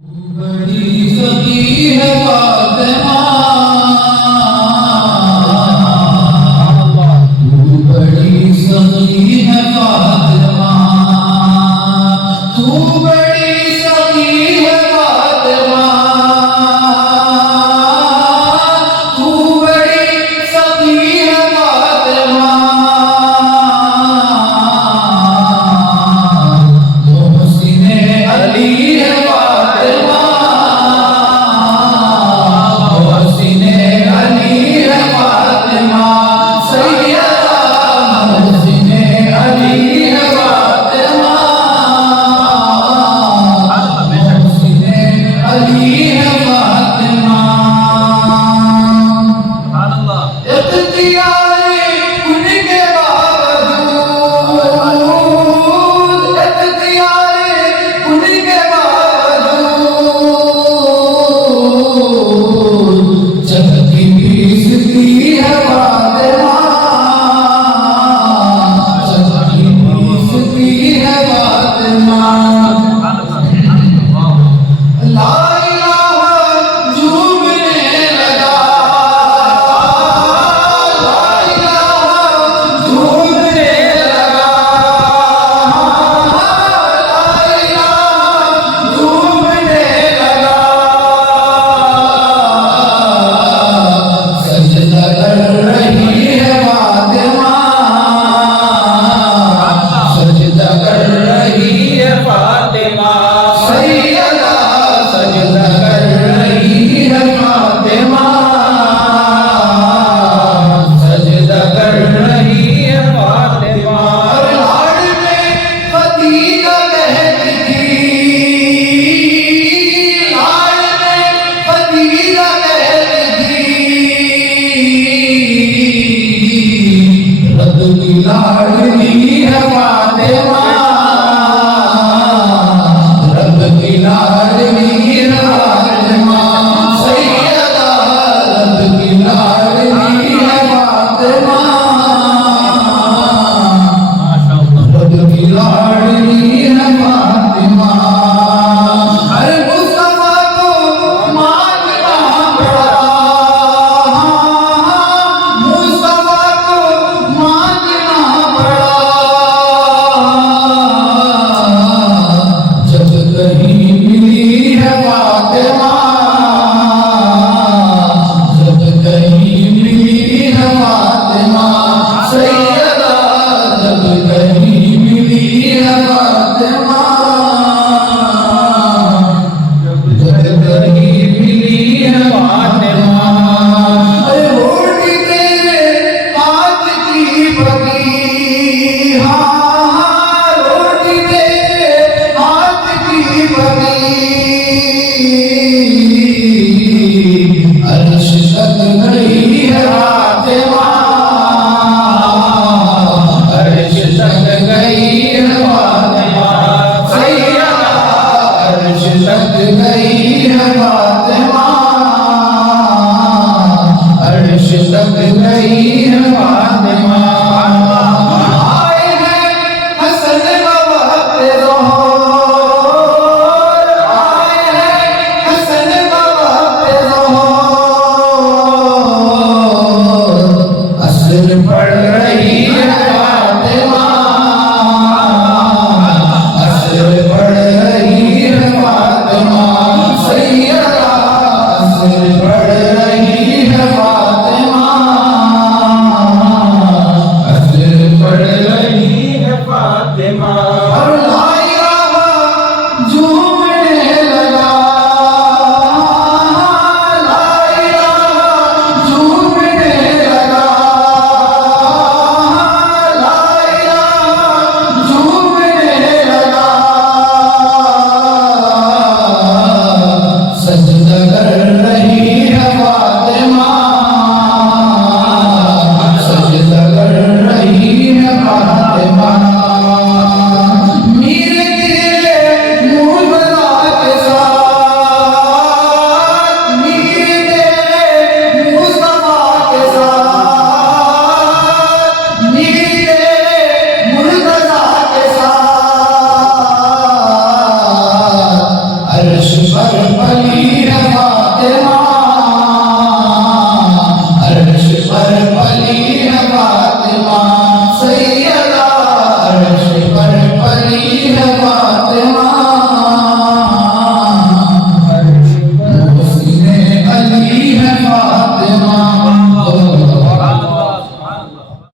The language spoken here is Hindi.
बड़ी सखी है फातिमा, तू बड़ी सखी है फातिमा, तू बड़ी सखी है फातिमा, तू बड़ी सखी है फातिमा, मोहसिने अली है फातिमा, मोहसिने अली है फातिमा, सैयदा मोहसिने अली है फातिमा, मोहसिने अली है फातिमा। इख्तियारे उनके बावजूद, इख्तियारे उनके बावजूद, चलती पीसती है फातिमा, चलती पीसती है फातिमा। ला इलाहा झूमने लगा, ला इलाहा झूमने लगा, ला इलाहा झूमने लगा, सजदा कर रही है फातिमा, सजदा कर रही है फातिमा, सैयदा सजदा कर रही है फातिमा, सजदा कर रही है फातिमा। और लाड में खदीजा कहती थी, लाड में खदीजा कहती थी, रब की लाडली है फातिमा, रब की लाडली है फातिमा, सैयदा रब की लाडली है फातिमा, रब की लाडली है फातिमा। अरे मुस्तफा को मानना पड़ा, मुस्तफा को मानना पड़ा, जब कहीं मिली है फातिमा, जब कहीं मिली है फातिमा, सैयदा जब कहीं मिली है फातिमा, जब कहीं मिली है फातिमा। अरे रोटी तेरे हाथ की पकी, हाँ रोटी तेरे हाथ की पकी, अर्श तक गई है फातिमा, अर्श तक गई है फातिमा, सैयदा अर्श तक गई है फातिमा, अर्श तक गई है फातिमा। आए हैं हसन वक्त ज़ोहर, आए हैं हसन वक्त ज़ोहर, असर पड़ रही है फातिमा, असर पड़ रही है फातिमा, सैयदा असर पड़ रही है फातिमा, असर पड़ रही है फातिमा। और ला इलाहा झूमने लगा, ला इलाहा झूमने लगा, ला इलाहा झूमने लगा, सजदा कर रही है फातिमा, सजदा कर रही है फातिमा। रही